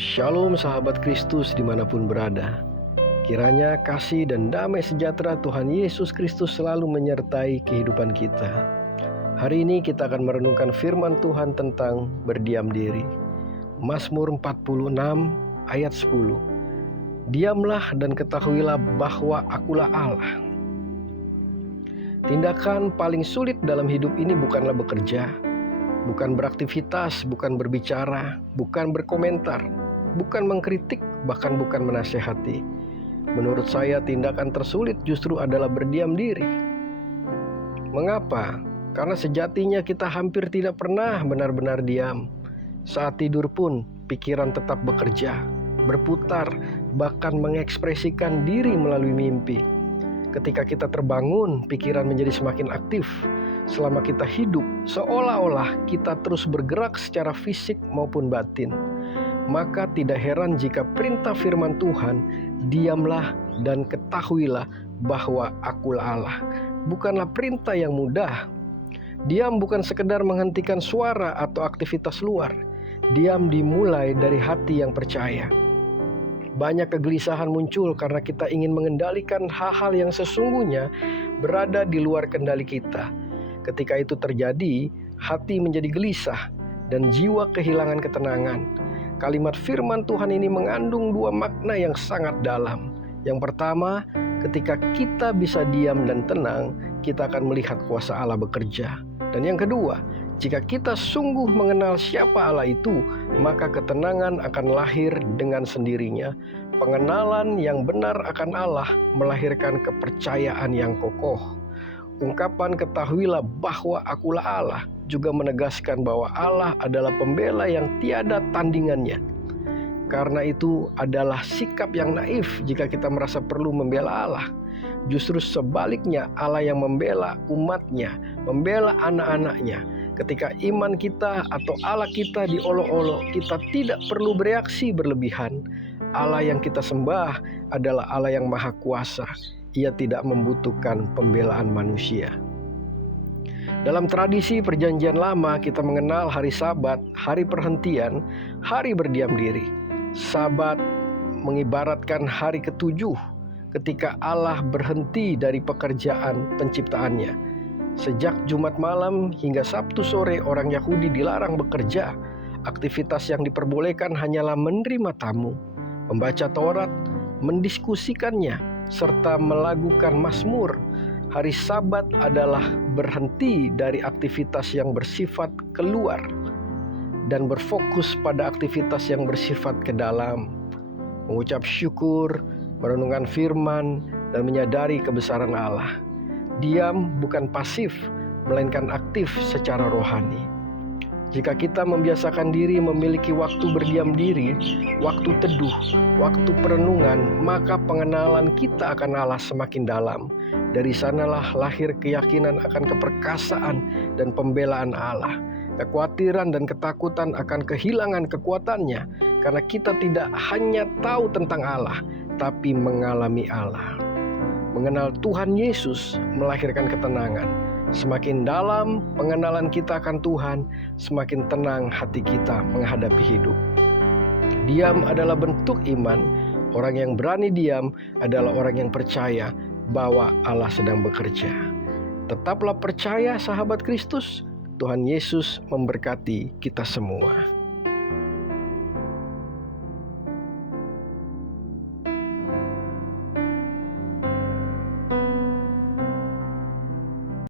Shalom sahabat Kristus dimanapun berada. Kiranya kasih dan damai sejahtera Tuhan Yesus Kristus selalu menyertai kehidupan kita. Hari ini kita akan merenungkan firman Tuhan tentang berdiam diri. Mazmur 46 ayat 10. Diamlah dan ketahuilah bahwa akulah Allah. Tindakan paling sulit dalam hidup ini bukanlah bekerja, bukan beraktivitas, bukan berbicara, bukan berkomentar, bukan mengkritik, bahkan bukan menasehati. Menurut saya tindakan tersulit justru adalah berdiam diri. Mengapa? Karena sejatinya kita hampir tidak pernah benar-benar diam. Saat tidur pun pikiran tetap bekerja, berputar, bahkan mengekspresikan diri melalui mimpi. Ketika kita terbangun, pikiran menjadi semakin aktif. Selama kita hidup, seolah-olah kita terus bergerak secara fisik maupun batin. Maka tidak heran jika perintah firman Tuhan, diamlah dan ketahuilah bahwa akulah Allah, bukanlah perintah yang mudah. Diam bukan sekedar menghentikan suara atau aktivitas luar. Diam dimulai dari hati yang percaya. Banyak kegelisahan muncul karena kita ingin mengendalikan hal-hal yang sesungguhnya berada di luar kendali kita. Ketika itu terjadi, hati menjadi gelisah dan jiwa kehilangan ketenangan. Kalimat firman Tuhan ini mengandung dua makna yang sangat dalam. Yang pertama, ketika kita bisa diam dan tenang, kita akan melihat kuasa Allah bekerja. Dan yang kedua, jika kita sungguh mengenal siapa Allah itu, maka ketenangan akan lahir dengan sendirinya. Pengenalan yang benar akan Allah melahirkan kepercayaan yang kokoh. Ungkapan ketahuilah bahwa akulah Allah juga menegaskan bahwa Allah adalah pembela yang tiada tandingannya. Karena itu adalah sikap yang naif jika kita merasa perlu membela Allah. Justru sebaliknya, Allah yang membela umatnya, membela anak-anaknya. Ketika iman kita atau Allah kita diolok-olok, kita tidak perlu bereaksi berlebihan. Allah yang kita sembah adalah Allah yang maha kuasa. Ia tidak membutuhkan pembelaan manusia. Dalam tradisi perjanjian lama, kita mengenal hari Sabat, hari perhentian, hari berdiam diri. Sabat mengibaratkan hari ketujuh ketika Allah berhenti dari pekerjaan penciptaannya. Sejak Jumat malam hingga Sabtu sore, orang Yahudi dilarang bekerja. Aktivitas yang diperbolehkan hanyalah menerima tamu, membaca Taurat, mendiskusikannya, serta melakukan mazmur. Hari Sabat adalah berhenti dari aktivitas yang bersifat keluar dan berfokus pada aktivitas yang bersifat ke dalam, mengucap syukur, merenungkan firman, dan menyadari kebesaran Allah. Diam bukan pasif, melainkan aktif secara rohani. Jika kita membiasakan diri memiliki waktu berdiam diri, waktu teduh, waktu perenungan, maka pengenalan kita akan Allah semakin dalam. Dari sanalah lahir keyakinan akan keperkasaan dan pembelaan Allah. Kekhawatiran dan ketakutan akan kehilangan kekuatannya, karena kita tidak hanya tahu tentang Allah, tapi mengalami Allah. Mengenal Tuhan Yesus melahirkan ketenangan. Semakin dalam pengenalan kita akan Tuhan, semakin tenang hati kita menghadapi hidup. Diam adalah bentuk iman. Orang yang berani diam adalah orang yang percaya bahwa Allah sedang bekerja. Tetaplah percaya sahabat Kristus. Tuhan Yesus memberkati kita semua.